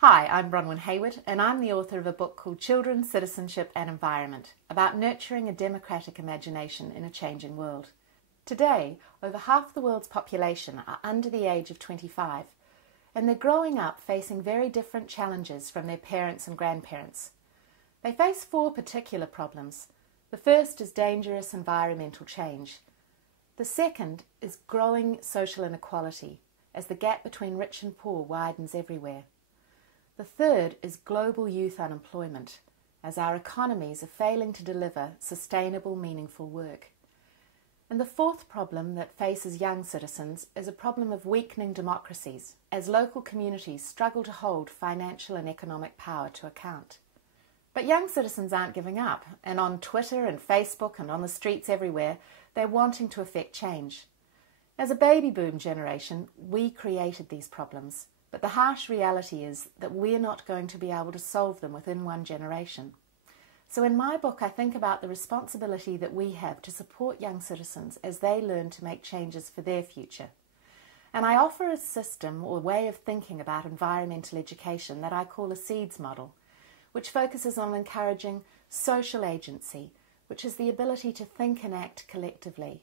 Hi, I'm Bronwyn Hayward, and I'm the author of a book called Children, Citizenship and Environment, about nurturing a democratic imagination in a changing world. Today, over half the world's population are under the age of 25, and they're growing up facing very different challenges from their parents and grandparents. They face four particular problems. The first is dangerous environmental change. The second is growing social inequality, as the gap between rich and poor widens everywhere. The third is global youth unemployment, as our economies are failing to deliver sustainable, meaningful work. And the fourth problem that faces young citizens is a problem of weakening democracies, as local communities struggle to hold financial and economic power to account. But young citizens aren't giving up, and on Twitter and Facebook and on the streets everywhere, they're wanting to effect change. As a baby boom generation, we created these problems. But the harsh reality is that we're not going to be able to solve them within one generation. So in my book, I think about the responsibility that we have to support young citizens as they learn to make changes for their future. And I offer a system or way of thinking about environmental education that I call a SEEDS model, which focuses on encouraging social agency, which is the ability to think and act collectively.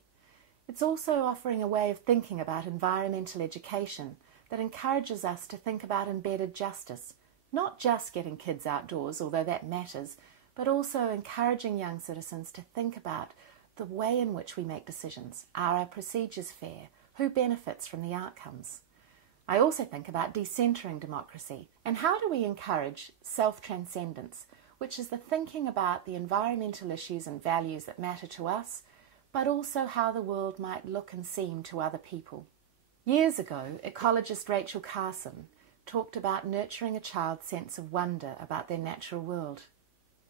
It's also offering a way of thinking about environmental education that encourages us to think about embedded justice, not just getting kids outdoors, although that matters, but also encouraging young citizens to think about the way in which we make decisions. Are our procedures fair? Who benefits from the outcomes? I also think about decentering democracy, and how do we encourage self-transcendence, which is the thinking about the environmental issues and values that matter to us, but also how the world might look and seem to other people. Years ago, ecologist Rachel Carson talked about nurturing a child's sense of wonder about their natural world.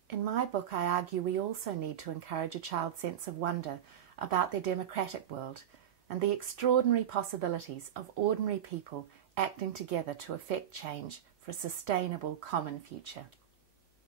In my book, I argue we also need to encourage a child's sense of wonder about their democratic world and the extraordinary possibilities of ordinary people acting together to effect change for a sustainable common future.